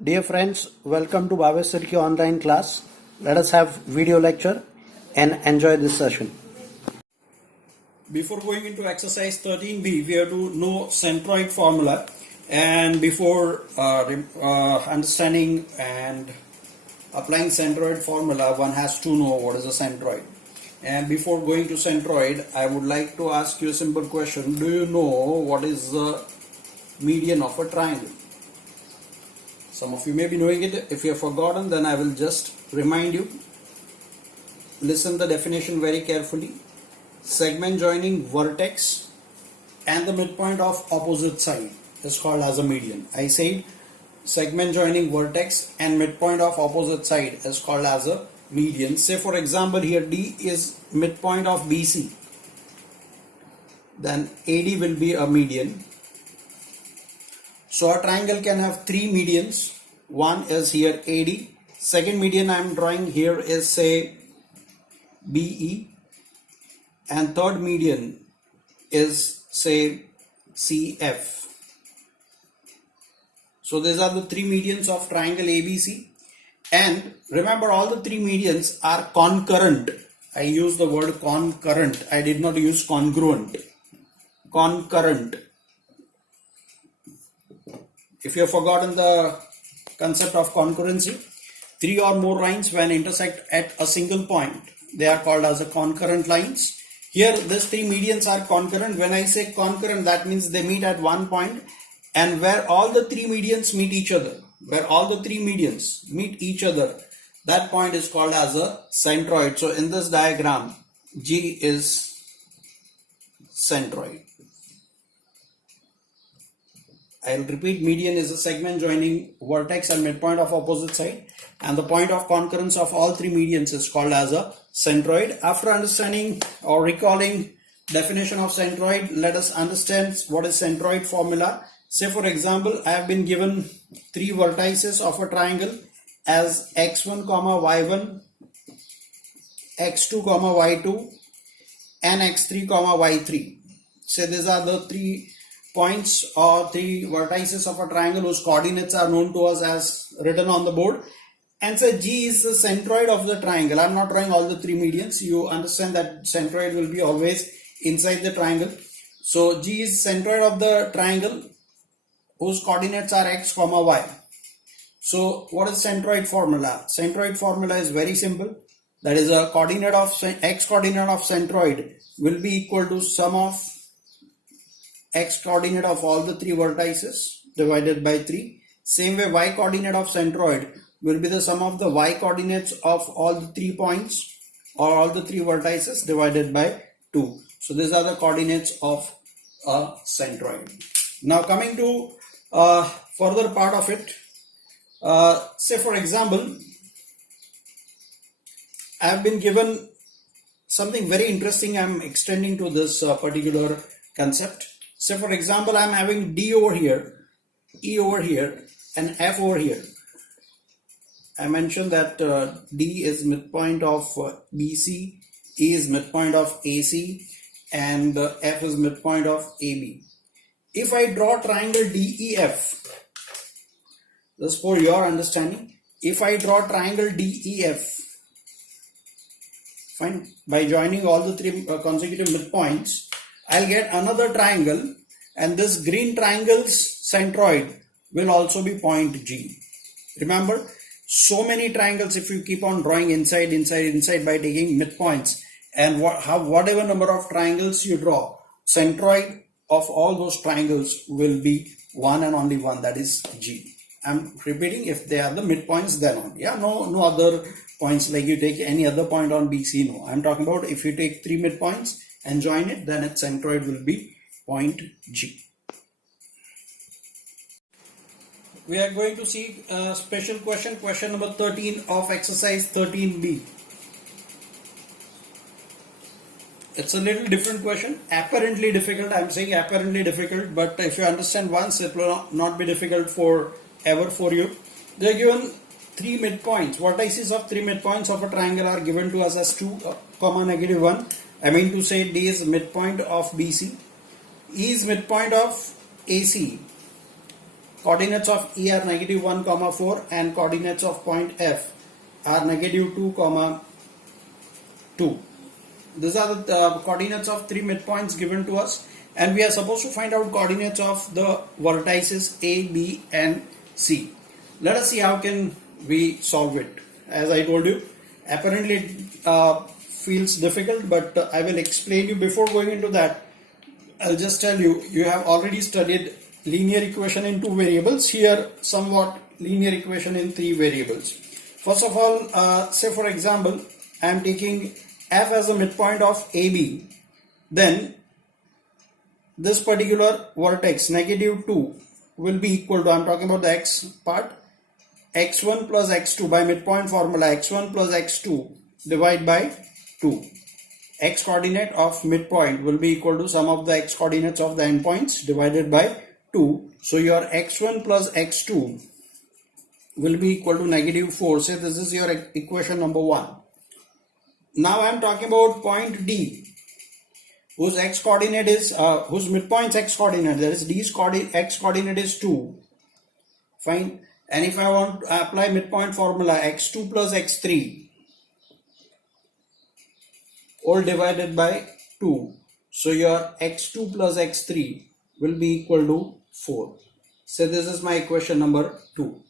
Dear friends, welcome to Bhavesh Sirki online class. Let us have video lecture and enjoy this session. Before going into exercise 13b, we have to know centroid formula, and before understanding and applying centroid formula, one has to know what is a centroid. And before going to centroid, I would like to ask you a simple question. Do you know what is the median of a triangle? Some of you may be knowing it. If you have forgotten, then I will just remind you. Listen the definition very carefully. Segment joining vertex and the midpoint of opposite side is called as a median. I said segment joining vertex and midpoint of opposite side is called as a median. Say for example here D is midpoint of BC. Then AD will be a median. So a triangle can have three medians. One is here AD. Second median I am drawing here is say BE. And third median is say CF. So these are the three medians of triangle ABC. And remember, all the three medians are concurrent. I use the word concurrent. I did not use congruent. Concurrent. If you have forgotten the concept of concurrency, three or more lines when intersect at a single point, they are called as a concurrent lines. Here these three medians are concurrent. When I say concurrent, that means they meet at one point, and where all the three medians meet each other, that point is called as a centroid. So in this diagram, G is centroid. I'll repeat, median is a segment joining vertex and midpoint of opposite side, and the point of concurrence of all three medians is called as a centroid. After understanding or recalling definition of centroid, let us understand what is centroid formula. Say for example, I have been given three vertices of a triangle as x1, y1, x2, y2, and x3, y3. Say these are the 3 points or 3 vertices of a triangle whose coordinates are known to us as written on the board. And say G is the centroid of the triangle. I am not drawing all the three medians. You understand that centroid will be always inside the triangle. So G is centroid of the triangle whose coordinates are x, y. So what is centroid formula? Centroid formula is very simple. That is, a coordinate of x coordinate of centroid will be equal to sum of x coordinate of all the three vertices divided by 3. Same way, y coordinate of centroid will be the sum of the y coordinates of all the 3 points or all the 3 vertices divided by 2. So these are the coordinates of a centroid. Now coming to further part of it, say for example, I have been given something very interesting. I am extending to this particular concept. Say for example, I am having D over here, E over here, and F over here. I mentioned that D is midpoint of BC, E is midpoint of AC, and F is midpoint of AB. If I draw triangle DEF, this is for your understanding. If I draw triangle DEF, fine, by joining all the 3 consecutive midpoints, I'll get another triangle, and this green triangle's centroid will also be point G. Remember, so many triangles, if you keep on drawing inside by taking midpoints, and whatever number of triangles you draw, centroid of all those triangles will be one and only one, that is G. I'm repeating, if they are the midpoints, then only. Yeah, no other points like you take any other point on BC. No, I'm talking about if you take 3 midpoints and join it, then its centroid will be point G. We are going to see a special question number 13 of exercise 13b. It's a little different question, apparently difficult. I'm saying apparently difficult, but if you understand once, it will not be difficult forever for you. They are given 3 midpoints. Vertices of 3 midpoints of a triangle are given to us as 2, -1. I mean to say D is midpoint of BC, E is midpoint of AC, Coordinates of E are negative 1 comma 4 and coordinates of point F are negative 2 comma 2. These are the coordinates of three midpoints given to us, and we are supposed to find out coordinates of the vertices A, B and C. Let us see how can we solve it. As I told you, apparently it feels difficult, but I will explain you. Before going into that, I'll just tell you, you have already studied linear equation in two variables. Here somewhat linear equation in three variables. First of all, say for example, I am taking F as a midpoint of AB. Then this particular vertex negative 2 will be equal to, I am talking about the x part, x1 plus x2 by midpoint formula, x1 plus x2 divide by 2. X coordinate of midpoint will be equal to sum of the x coordinates of the endpoints divided by 2. So your x1 plus x2 will be equal to negative 4. Say this is your equation number 1. Now I am talking about point D, whose x coordinate is whose midpoint's x coordinate, that is D's x coordinate is 2. Fine. And if I want to apply midpoint formula, x2 plus x3 all divided by 2. So your x2 plus x3 will be equal to 4. So this is my equation number 2.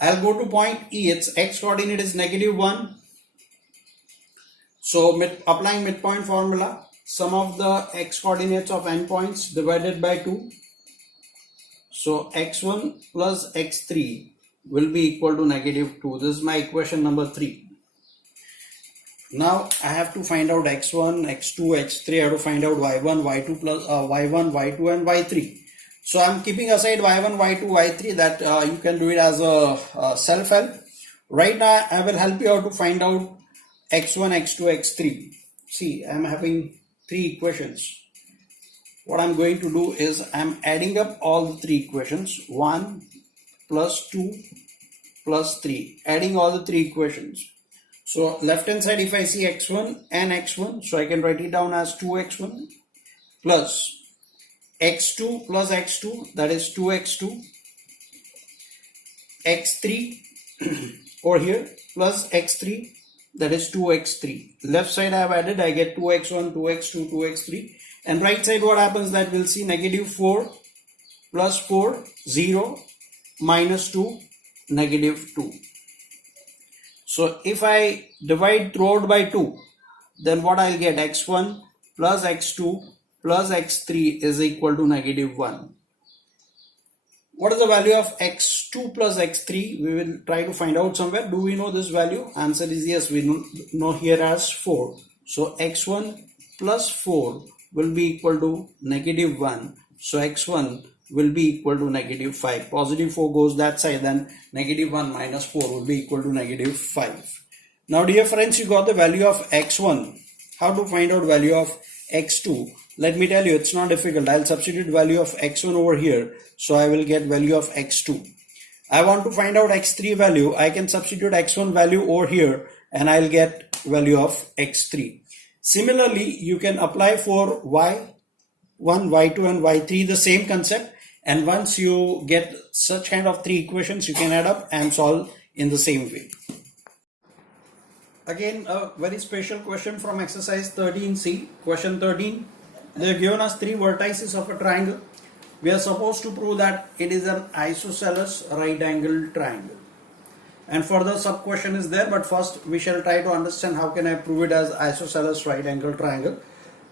I'll go to point E. Its x coordinate is negative 1. So applying midpoint formula, sum of the x coordinates of endpoints divided by 2. So x1 plus x3 will be equal to negative 2. This is my equation number 3. Now I have to find out x1, x2, x3. I have to find out y1, y2 plus y1, y2 and y3. So I'm keeping aside y1, y2, y3, that you can do it as a self-help. Right now I will help you out to find out x1, x2, x3. See, I'm having three equations. What I'm going to do is I'm adding up all the three equations. 1 plus 2 plus 3. Adding all the three equations. So left hand side, if I see x1 and x1, so I can write it down as 2x1 plus x2 plus x2, that is 2x2, x3 over here plus x3, that is 2x3. Left side I have added, I get 2x1, 2x2, 2x3. And right side what happens, that we'll see negative 4 plus 4, 0, minus 2, negative 2. So if I divide throughout by 2, then what I'll get, x1 plus x2 plus x3 is equal to negative 1. What is the value of x2 plus x3? We will try to find out somewhere. Do we know this value? Answer is yes, we know here as 4. So x1 plus 4 will be equal to negative 1. So x1 will be equal to negative 5. Positive 4 goes that side, then negative 1 minus 4 will be equal to negative 5. Now dear friends, you got the value of x1. How to find out value of x2? Let me tell you, it's not difficult. I'll substitute value of x1 over here. So I will get value of x2. I want to find out x3 value. I can substitute x1 value over here and I'll get value of x3. Similarly, you can apply for y1, y2 and y3 the same concept. And once you get such kind of three equations, you can add up and solve in the same way. Again, a very special question from exercise 13C. Question 13. They have given us three vertices of a triangle. We are supposed to prove that it is an isosceles right angled triangle. And further sub question is there, but first we shall try to understand how can I prove it as isosceles right angled triangle.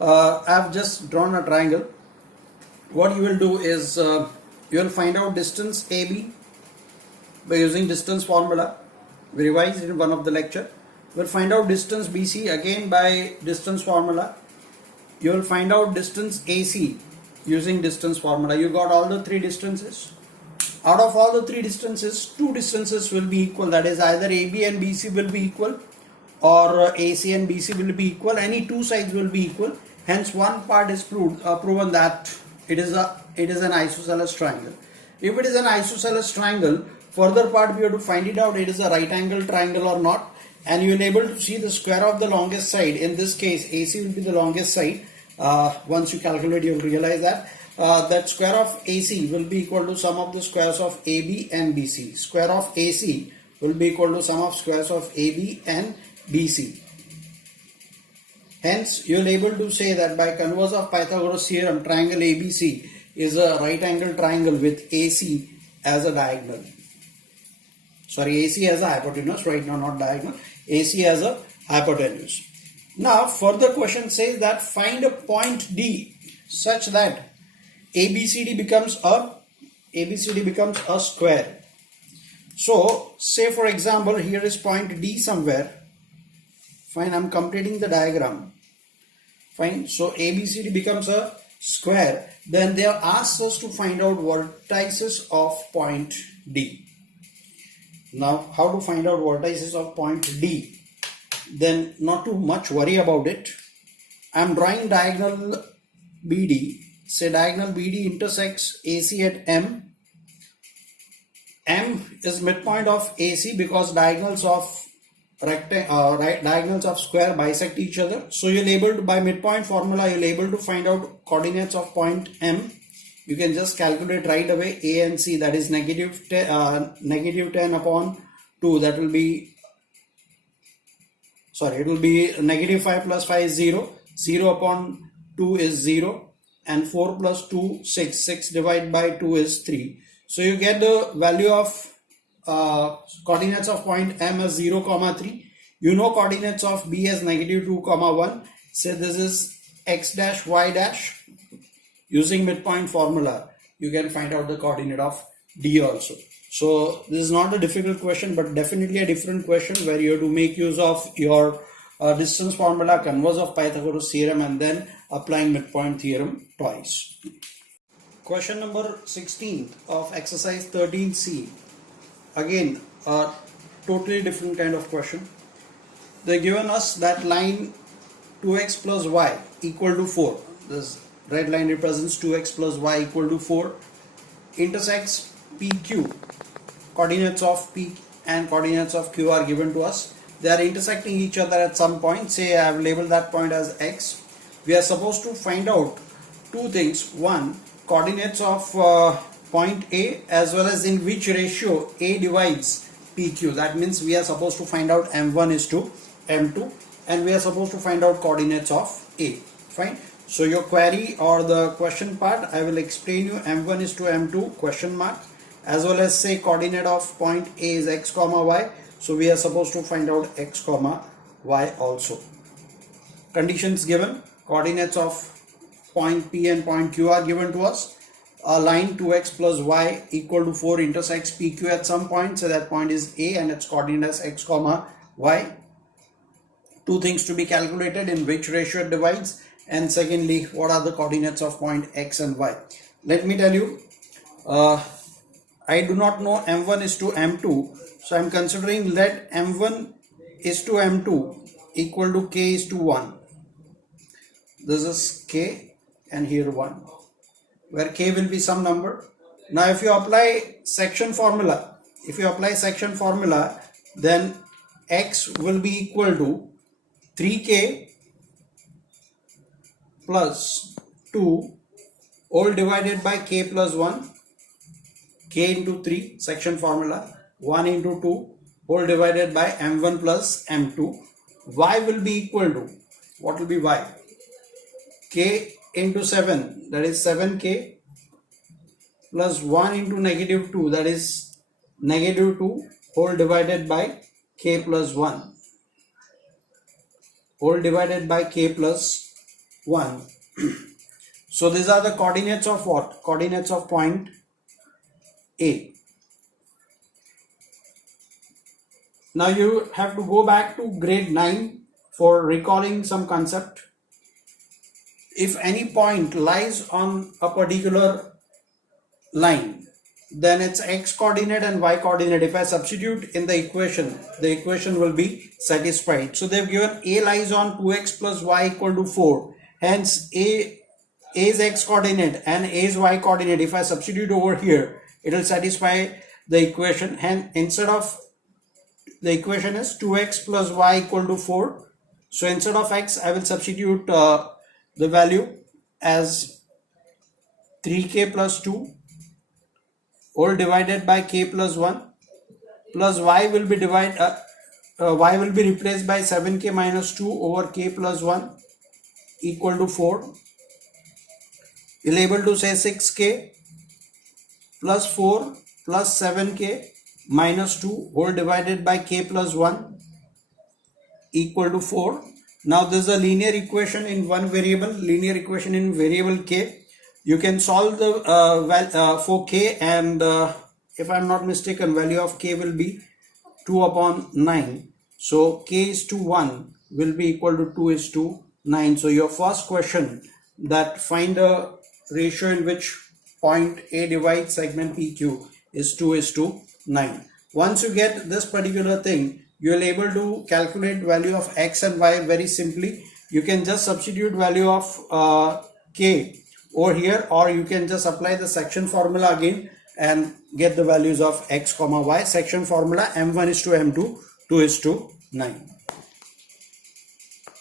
I have just drawn a triangle. What you will do is you will find out distance AB by using distance formula. We revised in one of the lecture. We will find out distance BC again by distance formula. You will find out distance AC using distance formula. You got all the three distances. Out of all the three distances, two distances will be equal. That is, either AB and BC will be equal, or AC and BC will be equal. Any two sides will be equal. Hence, one part is proven that it is an isosceles triangle. If it is an isosceles triangle, further part we have to find it out. It is a right angle triangle or not. And you will able to see the square of the longest side. In this case, AC will be the longest side. Once you calculate, you will realize that. that square of AC will be equal to sum of the squares of AB and BC. Square of AC will be equal to sum of squares of AB and BC. Hence, you will able to say that by converse of Pythagoras theorem, triangle ABC is a right angle triangle with AC as a diagonal. Sorry, AC as a hypotenuse, right now not diagonal, AC as a hypotenuse. Now, further question says that find a point D such that ABCD becomes a square. So, say for example, here is point D somewhere. Fine, I'm completing the diagram. Fine, so ABCD becomes a square. Then they are asked us to find out vertices of point D. Now, how to find out vertices of point D? Then not too much worry about it. I'm drawing diagonal BD. Say diagonal BD intersects AC at M. M is midpoint of AC because diagonals of diagonals of square bisect each other. So you'll able to, by midpoint formula, you'll able to find out coordinates of point M. You can just calculate right away A and C, that is negative 10 upon 2, that will be, sorry, it will be negative 5 plus 5 is 0, 0 upon 2 is 0, and 4 plus 2, 6, 6 divided by 2 is 3. So you get the value of coordinates of point M as 0, 3. You know coordinates of B as negative 2, 1. Say this is x dash, y dash. Using midpoint formula, you can find out the coordinate of D also. So this is not a difficult question, but definitely a different question where you have to make use of your distance formula, converse of Pythagoras theorem, and then applying midpoint theorem twice. Question number 16 of exercise 13C. Again, a totally different kind of question. They given us that line 2x plus y equal to 4. This red line represents 2x plus y equal to 4. Intersects PQ. Coordinates of P and coordinates of Q are given to us. They are intersecting each other at some point. Say I have labeled that point as x. We are supposed to find out two things. One, coordinates of point A as well as in which ratio A divides PQ. That means we are supposed to find out M1 is to M2 and we are supposed to find out coordinates of A. Fine. So your query or the question part, I will explain you M1 is to M2 question mark, as well as say coordinate of point A is x comma y. So we are supposed to find out x comma y also. Conditions given, coordinates of point P and point Q are given to us. A line 2x plus y equal to 4 intersects PQ at some point. So that point is A and its coordinate is x comma y. Two things to be calculated, in which ratio it divides, and secondly, what are the coordinates of point x and y. Let me tell you, I do not know M1 is to M2, so I am considering let M1 is to M2 equal to k is to 1. This is k and here 1, where k will be some number. Now if you apply section formula, then x will be equal to 3k plus 2 all divided by k plus 1, k into 3 section formula, 1 into 2 whole divided by m1 plus m2. Y will be equal to, what will be y? K into 7, that is 7k, plus 1 into negative 2, that is negative 2 whole divided by k plus 1 whole divided by k plus 1. So these are the coordinates of what? Coordinates of point A. Now you have to go back to grade 9 for recalling some concept. If any point lies on a particular line, then its x coordinate and y coordinate, if I substitute in the equation will be satisfied. So they've given A lies on 2x plus y equal to 4. Hence A's x coordinate and A's y coordinate, if I substitute over here, it will satisfy the equation. Hence instead of, the equation is 2x plus y equal to 4. So instead of x, I will substitute the value as 3k plus 2 all divided by k plus 1 plus y will be y will be replaced by 7k minus 2 over k plus 1 equal to 4. You'll able to say 6k plus 4 plus 7k minus 2 whole divided by k plus 1 equal to 4. Now this is a linear equation in one variable, linear equation in variable k. You can solve the for k, and if I'm not mistaken, value of k will be 2 upon 9. So k is to 1 will be equal to 2 is to 9. So your first question, that find a ratio in which point A divides segment PQ, is 2 is to 9. Once you get this particular thing, you will able to calculate value of x and y very simply. You can just substitute value of k over here, or you can just apply the section formula again and get the values of x comma y. Section formula: m1 is to m2, 2 is to 9.